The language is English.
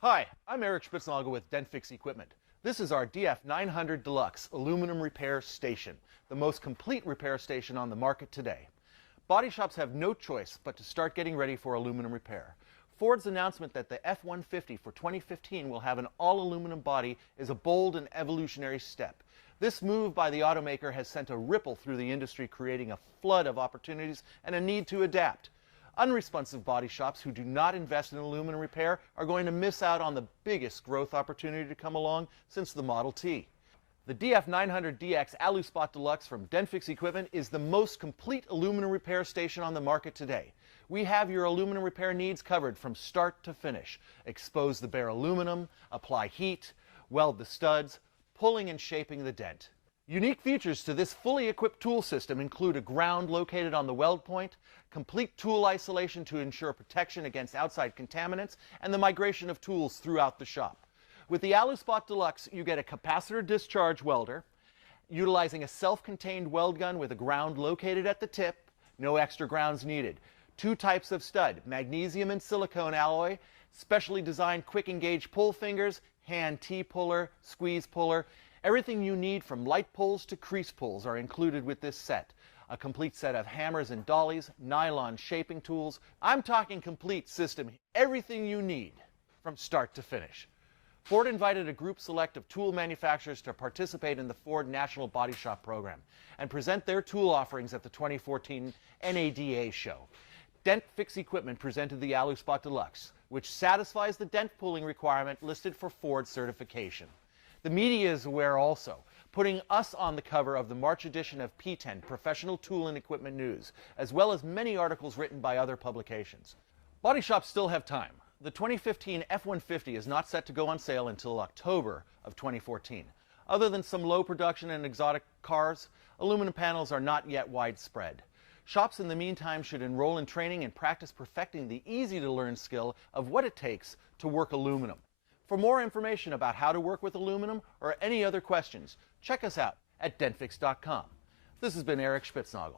Hi, I'm Eric Spitznagel with DENT Equipment. This is our DF900 Deluxe aluminum repair station, the most complete repair station on the market today. Body shops have no choice but to start getting ready for aluminum repair. Ford's announcement that the F-150 for 2015 will have an all-aluminum body is a bold and evolutionary step. This move by the automaker has sent a ripple through the industry, creating a flood of opportunities and a need to adapt. Unresponsive body shops who do not invest in aluminum repair are going to miss out on the biggest growth opportunity to come along since the Model T. The DF900DX Aluspot Deluxe from DENT Equipment is the most complete aluminum repair station on the market today. We have your aluminum repair needs covered from start to finish. Expose the bare aluminum, apply heat, weld the studs, pulling and shaping the dent. Unique features to this fully equipped tool system include a ground located on the weld point, complete tool isolation to ensure protection against outside contaminants, and the migration of tools throughout the shop. With the Aluspot Deluxe, you get a capacitor discharge welder, utilizing a self-contained weld gun with a ground located at the tip, no extra grounds needed. Two types of stud, magnesium and silicone alloy, specially designed quick engage pull fingers, hand T-puller, squeeze puller. Everything you need from light pulls to crease pulls are included with this set. A complete set of hammers and dollies, nylon shaping tools. I'm talking complete system, everything you need from start to finish. Ford invited a group select of tool manufacturers to participate in the Ford National Body Shop program and present their tool offerings at the 2014 NADA show. DENT Equipment presented the Aluspot Deluxe, which satisfies the dent pulling requirement listed for Ford certification. The media is aware also, putting us on the cover of the March edition of P10, Professional Tool and Equipment News, as well as many articles written by other publications. Body shops still have time. The 2015 F-150 is not set to go on sale until October of 2014. Other than some low production and exotic cars, aluminum panels are not yet widespread. Shops in the meantime should enroll in training and practice perfecting the easy-to-learn skill of what it takes to work aluminum. For more information about how to work with aluminum or any other questions, check us out at dentfix.com. This has been Eric Spitznagel.